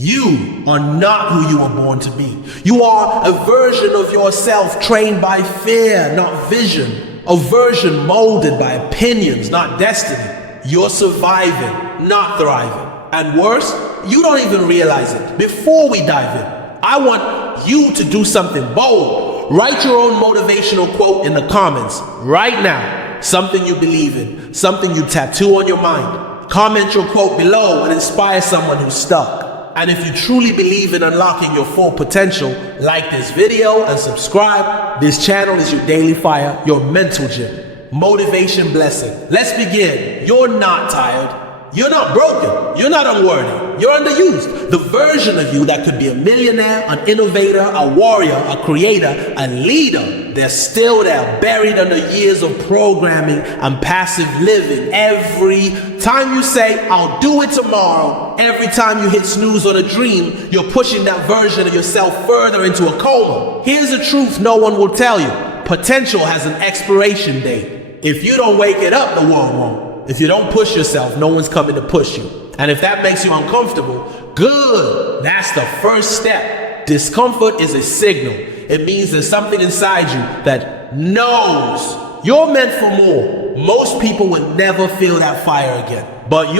You are not who you were born to be. You are a version of yourself trained by fear, not vision. A version molded by opinions, not destiny. You're surviving, not thriving. And worse, you don't even realize it. Before we dive in, I want you to do something bold. Write your own motivational quote in the comments right now. Something you believe in, something you tattoo on your mind. Comment your quote below and inspire someone who's stuck. And if you truly believe in unlocking your full potential, like this video and subscribe. This channel is your daily fire, your mental gym. Motivation blessing. Let's begin. You're not tired. You're not broken. You're not unworthy. You're underused. The version of you that could be a millionaire, an innovator, a warrior, a creator, a leader, they're still there, buried under years of programming and passive living. Every time you say, I'll do it tomorrow, every time you hit snooze on a dream, you're pushing that version of yourself further into a coma. Here's the truth no one will tell you. Potential has an expiration date. If you don't wake it up, the world won't. If you don't push yourself, no one's coming to push you. And if that makes you uncomfortable, good. That's the first step. Discomfort is a signal. It means there's something inside you that knows you're meant for more. Most people would never feel that fire again. But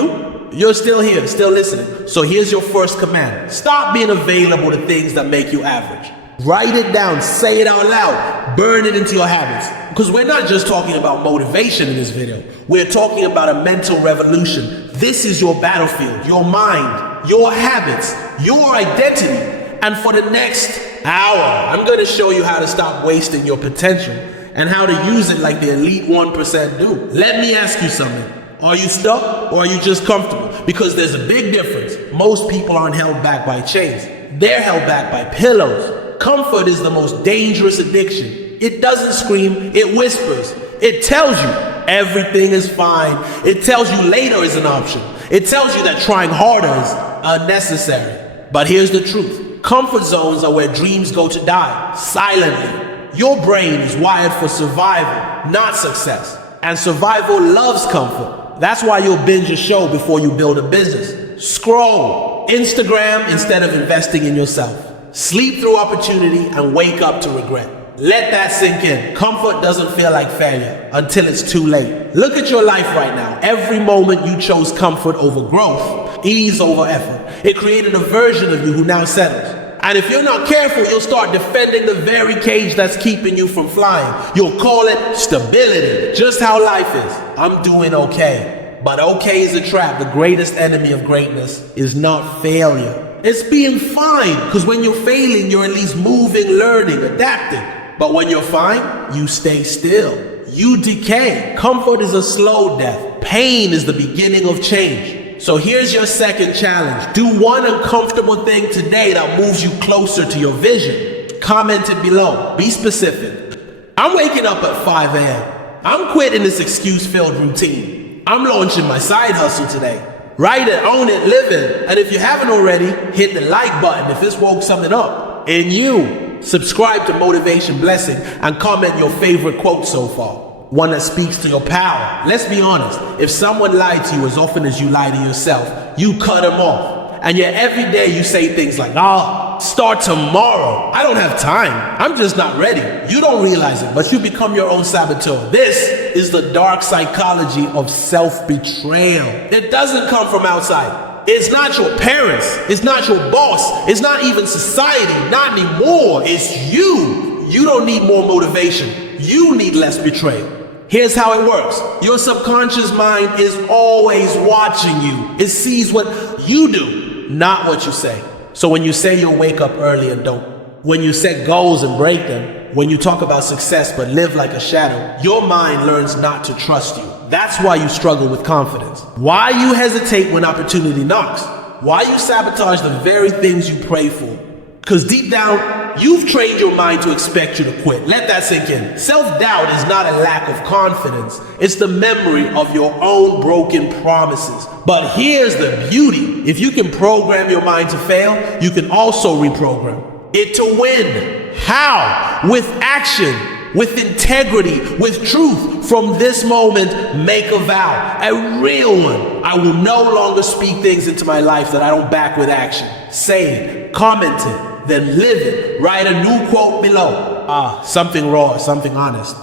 you're still here, still listening. So here's your first command. Stop being available to things that make you average. Write it down, say it out loud, burn it into your habits. Because we're not just talking about motivation in this video. We're talking about a mental revolution. This is your battlefield, your mind, your habits, your identity. And for the next hour, I'm going to show you how to stop wasting your potential and how to use it like the elite 1% do. Let me ask you something. Are you stuck or are you just comfortable? Because there's a big difference. Most people aren't held back by chains. They're held back by pillows. Comfort is the most dangerous addiction. It doesn't scream, it whispers. It tells you everything is fine. It tells you later is an option. It tells you that trying harder is unnecessary. But here's the truth. Comfort zones are where dreams go to die, silently. Your brain is wired for survival, not success. And survival loves comfort. That's why you'll binge a show before you build a business. Scroll Instagram instead of investing in yourself. Sleep through opportunity and wake up to regret. Let that sink in. Comfort doesn't feel like failure until it's too late. Look at your life right now. Every moment you chose comfort over growth, ease over effort. It created a version of you who now settles. And if you're not careful, you'll start defending the very cage that's keeping you from flying. You'll call it stability. Just how life is. I'm doing okay. But okay is a trap. The greatest enemy of greatness is not failure. It's being fine, because when you're failing, you're at least moving, learning, adapting. But when you're fine, you stay still. You decay. Comfort is a slow death. Pain is the beginning of change. So here's your second challenge. Do one uncomfortable thing today that moves you closer to your vision. Comment it below. Be specific. I'm waking up at 5 a.m. I'm quitting this excuse-filled routine. I'm launching my side hustle today. Write it, own it, live it. And if you haven't already, hit the like button if this woke something up in you. Subscribe to Motivation Blessing and comment your favorite quote so far. One that speaks to your power. Let's be honest. If someone lied to you as often as you lie to yourself, you cut them off. And yet every day you say things like, I'll start tomorrow. I don't have time. I'm just not ready. You don't realize it, but you become your own saboteur. This is the dark psychology of self-betrayal. It doesn't come from outside. It's not your parents. It's not your boss. It's not even society. Not anymore. It's you. You don't need more motivation. You need less betrayal. Here's how it works. Your subconscious mind is always watching you. It sees what you do, not what you say. So when you say you'll wake up early and don't, when you set goals and break them, when you talk about success but live like a shadow, your mind learns not to trust you. That's why you struggle with confidence. Why you hesitate when opportunity knocks. Why you sabotage the very things you pray for. Because deep down, you've trained your mind to expect you to quit. Let that sink in. Self-doubt is not a lack of confidence. It's the memory of your own broken promises. But here's the beauty. If you can program your mind to fail, you can also reprogram it to win. How? With action. with integrity, with truth. From this moment, make a vow, a real one. I will no longer speak things into my life that I don't back with action. Say it, comment it, then live it. Write a new quote below. Something raw, something honest.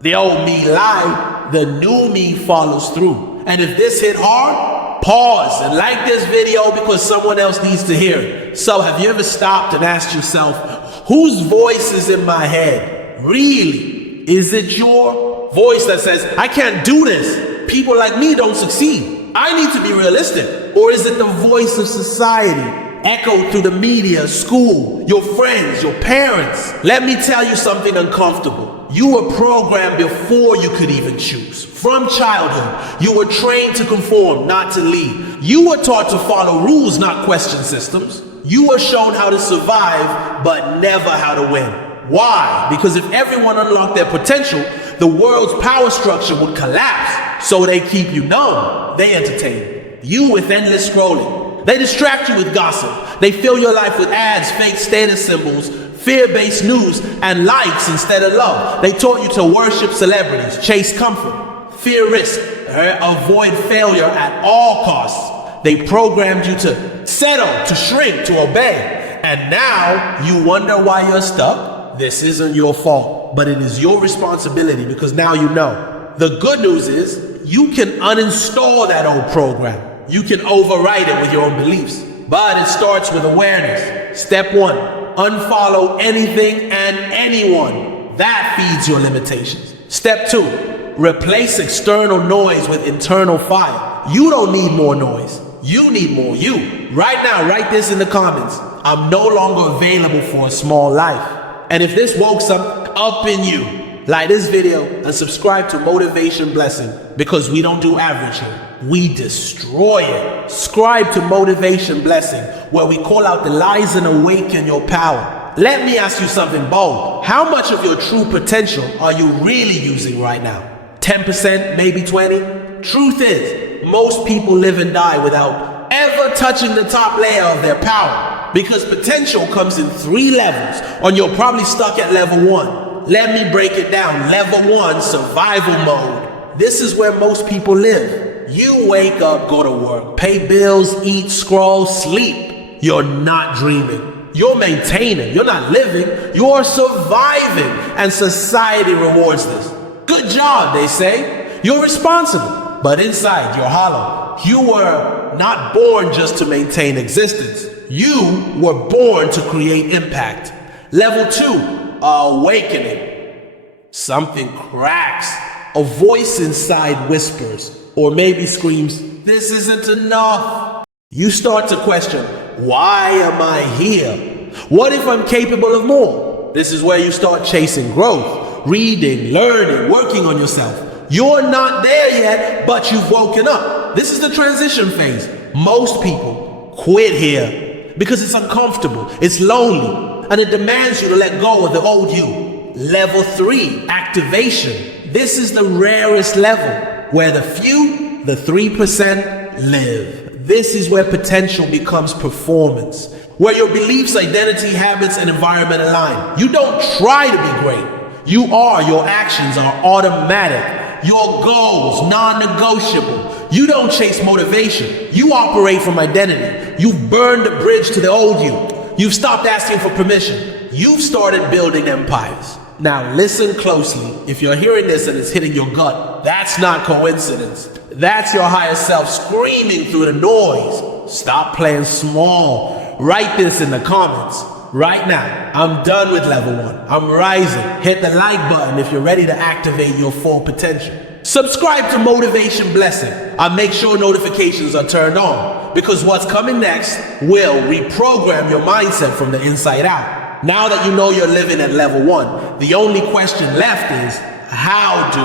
The old me lied, the new me follows through. And if this hit hard, pause and like this video because someone else needs to hear it. So have you ever stopped and asked yourself, whose voice is in my head? Really? Is it your voice that says, I can't do this? People like me don't succeed. I need to be realistic. Or is it the voice of society? Echoed through the media, school, your friends, your parents. Let me tell you something uncomfortable. You were programmed before you could even choose. From childhood, you were trained to conform, not to lead. You were taught to follow rules, not question systems. You were shown how to survive, but never how to win. Why? Because if everyone unlocked their potential, the world's power structure would collapse. So they keep you numb. They entertain you with endless scrolling. They distract you with gossip. They fill your life with ads, fake status symbols, fear-based news, and likes instead of love. They taught you to worship celebrities, chase comfort, fear risk, avoid failure at all costs. They programmed you to settle, to shrink, to obey. And now you wonder why you're stuck? This isn't your fault, but it is your responsibility because now you know. The good news is you can uninstall that old program. You can overwrite it with your own beliefs, but it starts with awareness. Step 1, unfollow anything and anyone. That feeds your limitations. Step 2, replace external noise with internal fire. You don't need more noise. You need more you. Right now, write this in the comments. I'm no longer available for a small life. And if this woke something up in you, like this video and subscribe to Motivation Blessing because we don't do average here. We destroy it. Subscribe to Motivation Blessing where we call out the lies and awaken your power. Let me ask you something bold. How much of your true potential are you really using right now? 10%, maybe 20? Truth is, most people live and die without ever touching the top layer of their power because potential comes in 3 levels and you're probably stuck at level 1. Let me break it down. Level 1, survival mode. This is where most people live. You wake up, go to work, pay bills, eat, scroll, sleep. You're not dreaming. You're maintaining. You're not living. You're surviving. And society rewards this. Good job, they say. You're responsible. But inside, you're hollow. You were not born just to maintain existence. You were born to create impact. Level 2, awakening. Something cracks. A voice inside whispers, or maybe screams, this isn't enough. You start to question, why am I here? What if I'm capable of more? This is where you start chasing growth, reading, learning, working on yourself. You're not there yet, but you've woken up. This is the transition phase. Most people quit here because it's uncomfortable, it's lonely, and it demands you to let go of the old you. Level 3, activation. This is the rarest level where the few, the 3% live. This is where potential becomes performance, where your beliefs, identity, habits, and environment align. You don't try to be great. You are. Your actions are automatic. Your goals, non-negotiable. You don't chase motivation. You operate from identity. You've burned the bridge to the old you. You've stopped asking for permission. You've started building empires. Now listen closely. If you're hearing this and it's hitting your gut, that's not coincidence. That's your higher self screaming through the noise. Stop playing small. Write this in the comments. Right now, I'm done with level 1. I'm rising. Hit the like button if you're ready to activate your full potential. Subscribe to Motivation Blessing. I'll make sure notifications are turned on because what's coming next will reprogram your mindset from the inside out. Now that you know you're living at level 1, the only question left is, how do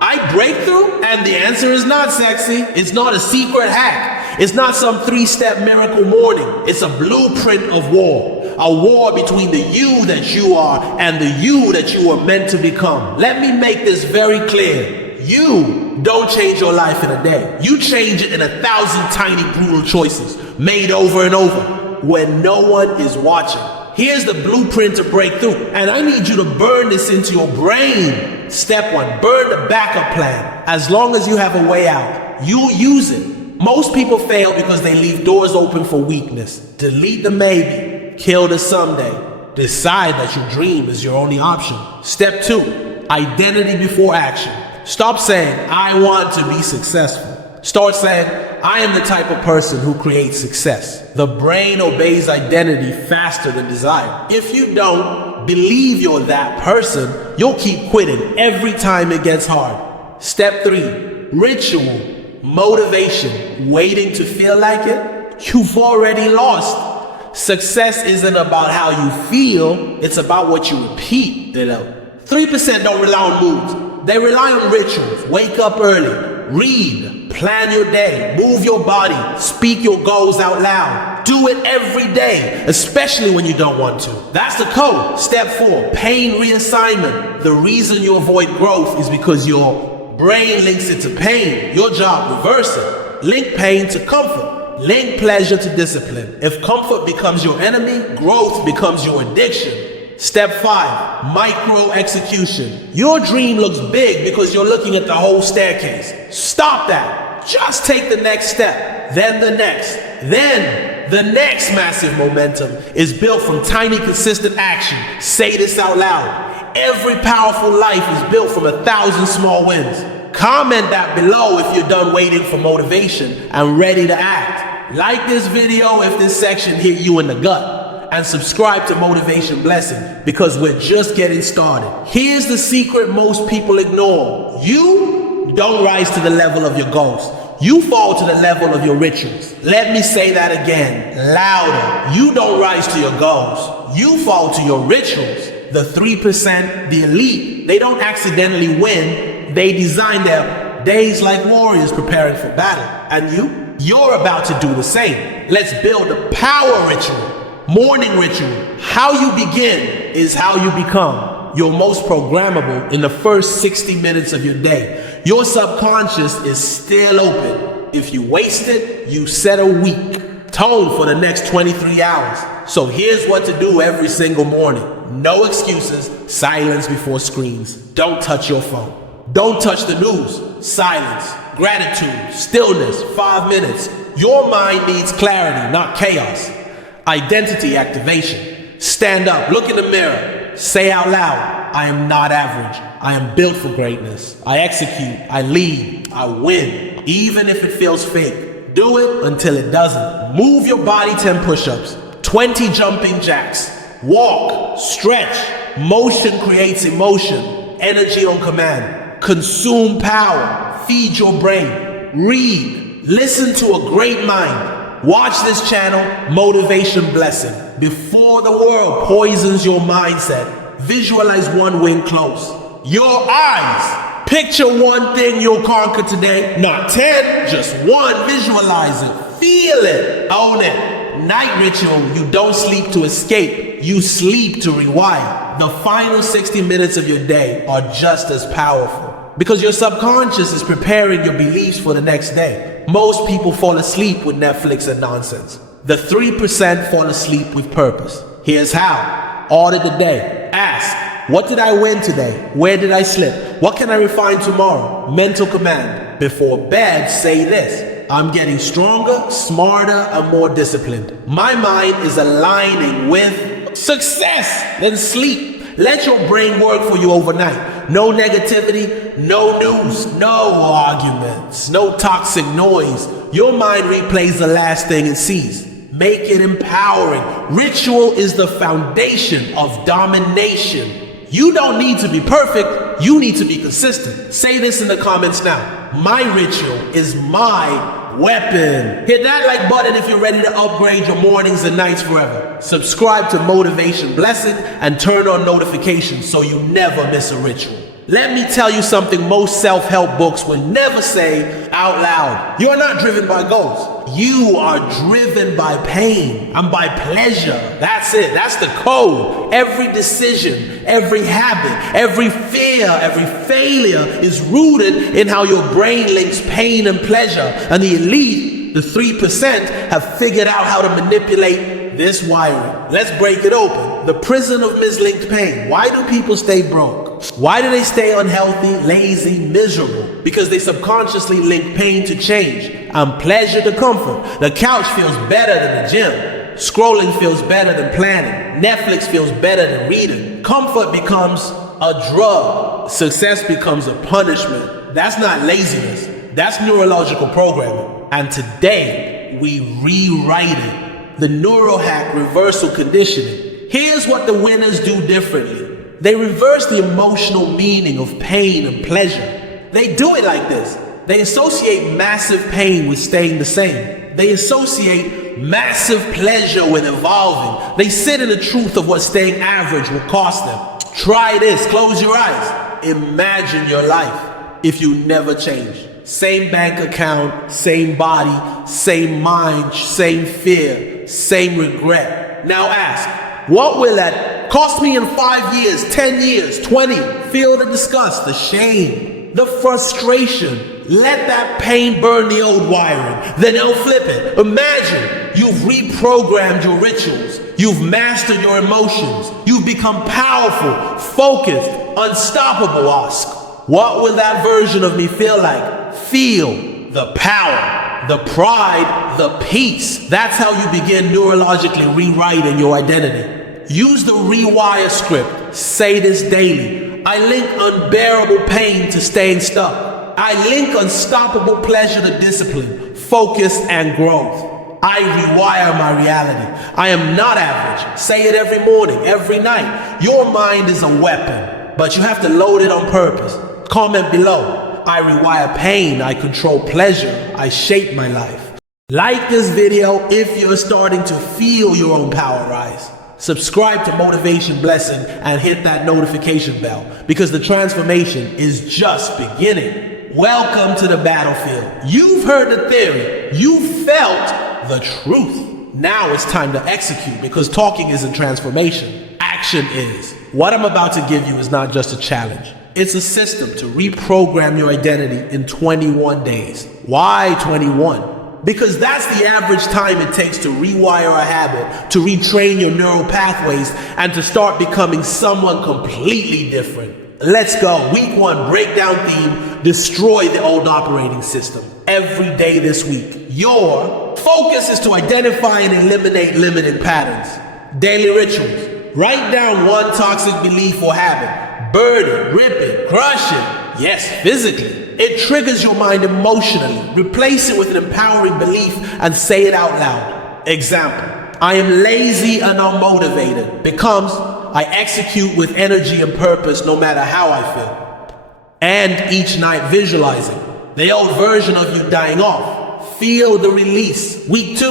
I break through? And the answer is not sexy. It's not a secret hack. It's not some 3-step miracle morning. It's a blueprint of war. A war between the you that you are and the you that you are meant to become. Let me make this very clear. You don't change your life in a day. You change it in 1,000 tiny brutal choices made over and over when no one is watching. Here's the blueprint to break through. And I need you to burn this into your brain. Step 1, burn the backup plan. As long as you have a way out, you'll use it. Most people fail because they leave doors open for weakness. Delete the maybe, kill the someday. Decide that your dream is your only option. Step 2, identity before action. Stop saying, I want to be successful. Start saying, I am the type of person who creates success. The brain obeys identity faster than desire. If you don't believe you're that person, you'll keep quitting every time it gets hard. Step 3, ritual, motivation, waiting to feel like it. You've already lost. Success isn't about how you feel, it's about what you repeat. 3% don't rely on moods. They rely on rituals. Wake up early, read, plan your day, move your body, speak your goals out loud. Do it every day, especially when you don't want to. That's the code. Step 4, pain reassignment. The reason you avoid growth is because your brain links it to pain. Your job, reverse it. Link pain to comfort. Link pleasure to discipline. If comfort becomes your enemy, growth becomes your addiction. Step 5, micro execution. Your dream looks big because you're looking at the whole staircase. Stop that. Just take the next step, then the next. Then the next massive momentum is built from tiny, consistent action. Say this out loud. Every powerful life is built from 1,000 small wins. Comment that below if you're done waiting for motivation and ready to act. Like this video if this section hit you in the gut. And subscribe to Motivation Blessing because we're just getting started. Here's the secret most people ignore. You don't rise to the level of your goals. You fall to the level of your rituals. Let me say that again, louder. You don't rise to your goals. You fall to your rituals. The 3%, the elite, they don't accidentally win. They design their days like warriors preparing for battle. And you're about to do the same. Let's build a power ritual. Morning ritual. How you begin is how you become. You're most programmable in the first 60 minutes of your day. Your subconscious is still open. If you waste it, you set a week tone for the next 23 hours. So here's what to do every single morning. No excuses. Silence before screens. Don't touch your phone. Don't touch the news. Silence. Gratitude. Stillness. 5 minutes. Your mind needs clarity, not chaos. Identity activation. Stand up, look in the mirror, say out loud, I am not average. I am built for greatness. I execute, I lead, I win. Even if it feels fake, do it until it doesn't. Move your body 10 push-ups, 20 jumping jacks. Walk, stretch. Motion creates emotion. Energy on command. Consume power. Feed your brain. Read. Listen to a great mind. Watch this channel, Motivation Blessing. Before the world poisons your mindset, visualize one win close. Your eyes. Picture one thing you'll conquer today. Not 10, just one. Visualize it. Feel it. Own it. Night ritual. You don't sleep to escape. You sleep to rewire. The final 60 minutes of your day are just as powerful because your subconscious is preparing your beliefs for the next day. Most people fall asleep with Netflix and nonsense. The 3% fall asleep with purpose. Here's how. Audit the day. Ask, what did I win today? Where did I slip? What can I refine tomorrow? Mental command. Before bed, say this. I'm getting stronger, smarter, and more disciplined. My mind is aligning with success. Then sleep. Let your brain work for you overnight. No negativity, no news, no arguments, no toxic noise. Your mind replays the last thing it sees. Make it empowering. Ritual is the foundation of domination. You don't need to be perfect, you need to be consistent. Say this in the comments now. My ritual is my weapon. Hit that like button if you're ready to upgrade your mornings and nights forever. Subscribe to Motivation Blessing and turn on notifications so you never miss a ritual. Let me tell you something most self-help books will never say out loud. You are not driven by goals. You are driven by pain and by pleasure. That's it. That's the code. Every decision, every habit, every fear, every failure is rooted in how your brain links pain and pleasure. And the elite, the 3%, have figured out how to manipulate this wiring. Let's break it open. The prison of mislinked pain. Why do people stay broke? Why do they stay unhealthy, lazy, miserable? Because they subconsciously link pain to change and pleasure to comfort. The couch feels better than the gym. Scrolling feels better than planning. Netflix feels better than reading. Comfort becomes a drug. Success becomes a punishment. That's not laziness. That's neurological programming. And today, we rewrite it. The neuro-hack reversal conditioning. Here's what the winners do differently. They reverse the emotional meaning of pain and pleasure. They do it like this. They associate massive pain with staying the same. They associate massive pleasure with evolving. They sit in the truth of what staying average will cost them. Try this. Close your eyes. Imagine your life if you never change. Same bank account, same body, same mind, same fear, same regret. Now ask, what will that cost me in 5 years, 10 years, 20? Feel the disgust, the shame, the frustration. Let that pain burn the old wiring, then it'll flip it. Imagine you've reprogrammed your rituals. You've mastered your emotions. You've become powerful, focused, unstoppable. Ask, what will that version of me feel like? Feel the power, the pride, the peace. That's how you begin neurologically rewriting your identity. Use the Rewire script. Say this daily. I link unbearable pain to staying stuck. I link unstoppable pleasure to discipline, focus, and growth. I rewire my reality. I am not average. Say it every morning, every night. Your mind is a weapon, but you have to load it on purpose. Comment below. I rewire pain, I control pleasure, I shape my life. Like this video if you're starting to feel your own power rise. Subscribe to Motivation Blessing and hit that notification bell because the transformation is just beginning. Welcome to the battlefield. You've heard the theory, you felt the truth. Now it's time to execute because talking isn't transformation, action is. What I'm about to give you is not just a challenge. It's a system to reprogram your identity in 21 days. Why 21? Because that's the average time it takes to rewire a habit, to retrain your neural pathways, and to start becoming someone completely different. Let's go. Week 1, breakdown theme, destroy the old operating system. Every day this week. Your focus is to identify and eliminate limiting patterns. Daily rituals. Write down one toxic belief or habit. Burn it, rip it, crush it. Yes, physically. It triggers your mind emotionally. Replace it with an empowering belief and say it out loud. Example, I am lazy and unmotivated. Becomes, I execute with energy and purpose no matter how I feel. And each night visualizing the old version of you dying off. Feel the release. Week 2,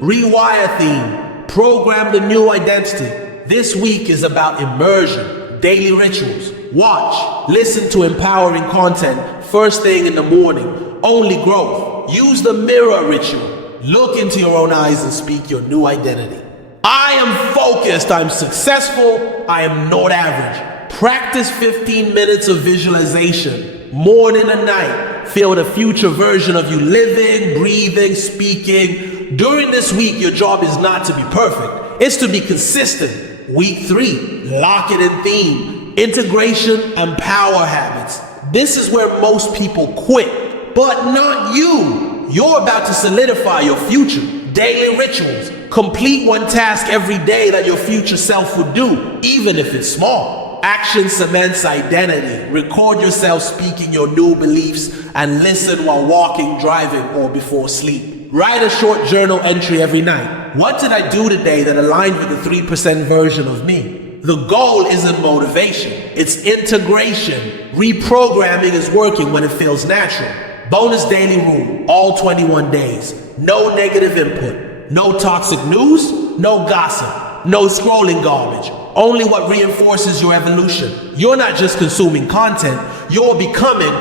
rewire theme. Program the new identity. This week is about immersion. Daily rituals. Watch, listen to empowering content first thing in the morning. Only growth. Use the mirror ritual. Look into your own eyes and speak your new identity. I am focused. I'm successful. I am not average. Practice 15 minutes of visualization, morning and night. Feel the future version of you living, breathing, speaking. During this week, your job is not to be perfect. It's to be consistent. Week 3, lock it in theme, integration and power habits. This is where most people quit, but not you. You're about to solidify your future. Daily rituals. Complete one task every day that your future self would do, even if it's small. Action cements identity. Record yourself speaking your new beliefs and listen while walking, driving, or before sleep. Write a short journal entry every night. What did I do today that aligned with the 3% version of me? The goal isn't motivation, it's integration. Reprogramming is working when it feels natural. Bonus daily rule, all 21 days. No negative input, no toxic news, no gossip, no scrolling garbage. Only what reinforces your evolution. You're not just consuming content, you're becoming.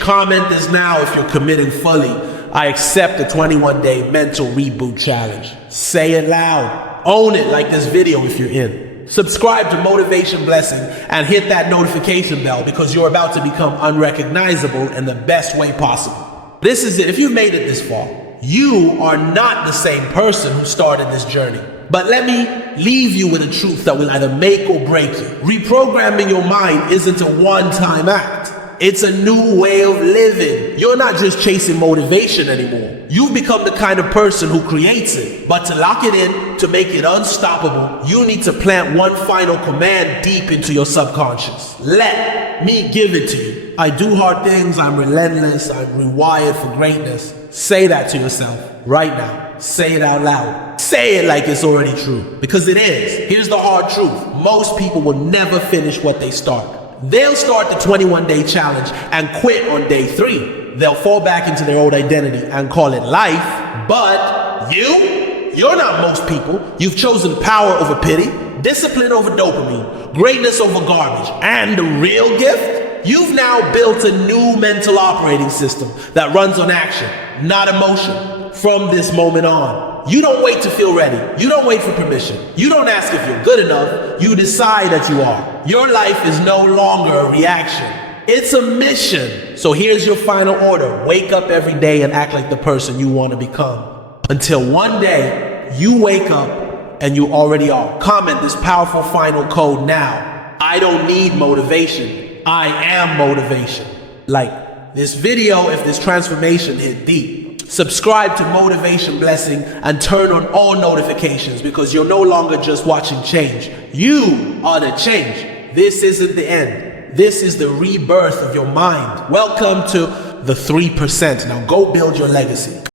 Comment this now if you're committing fully. I accept the 21-day mental reboot challenge. Say it loud. Own it like this video if you're in. Subscribe to Motivation Blessing and hit that notification bell because you're about to become unrecognizable in the best way possible. This is it. If you made it this far, you are not the same person who started this journey. But let me leave you with a truth that will either make or break you. Reprogramming your mind isn't a one-time act. It's a new way of living. You're not just chasing motivation anymore. You've become the kind of person who creates it. But to lock it in, to make it unstoppable, you need to plant one final command deep into your subconscious. Let me give it to you. I do hard things, I'm relentless, I'm rewired for greatness. Say that to yourself right now. Say it out loud. Say it like it's already true. Because it is. Here's the hard truth. Most people will never finish what they start. They'll start the 21-day challenge and quit on day 3. They'll fall back into their old identity and call it life. But you're not most people. You've chosen power over pity, discipline over dopamine, greatness over garbage, and the real gift? You've now built a new mental operating system that runs on action, not emotion. From this moment on, you don't wait to feel ready. You don't wait for permission. You don't ask if you're good enough. You decide that you are. Your life is no longer a reaction. It's a mission. So here's your final order. Wake up every day and act like the person you want to become. Until one day, you wake up and you already are. Comment this powerful final code now. I don't need motivation. I am motivation. Like this video if this transformation hit deep. Subscribe to Motivation Blessing and turn on all notifications because you're no longer just watching change. You are the change. This isn't the end. This is the rebirth of your mind. Welcome to the 3%. Now go build your legacy.